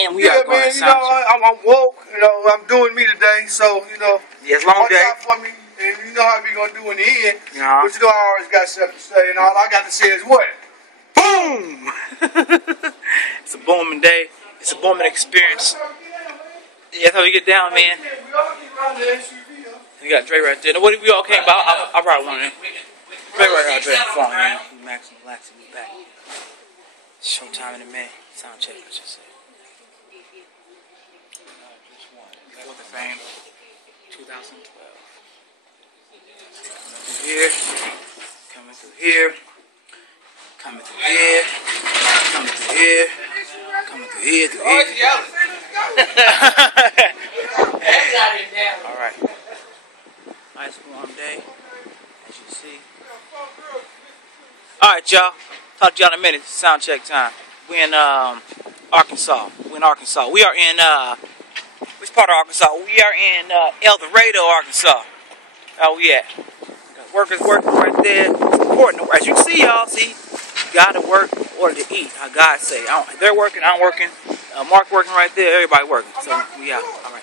And we are going to you know, I'm woke. You know, I'm doing me today. So, you know, it's long watch day. out for me. And you know how we going to do in the end. Yeah. But you know, I always got something to say. And all I got to say is what? Boom! It's a booming day. It's a booming experience. Yeah, that's how we get down, man. We got Dre right there. What we all came about? I brought one in. Dre right here. Dre on the phone, man. Max and relaxing. We back. Showtime in a minute. Sound check, I should say. For the Fame 2012. Coming through here. Coming through here. Coming through here. Coming through here. Coming through here. Alright. Nice warm day, as you see. Alright, y'all. Talk to y'all in a minute. Sound check time. We in Arkansas. We are in which part of Arkansas? We are in El Dorado, Arkansas. How we at? Got workers working right there. It's important. As you can see, y'all, see, you gotta work in order to eat. How God say. They're working, I'm working. Mark working right there. Everybody working. So we out. All right.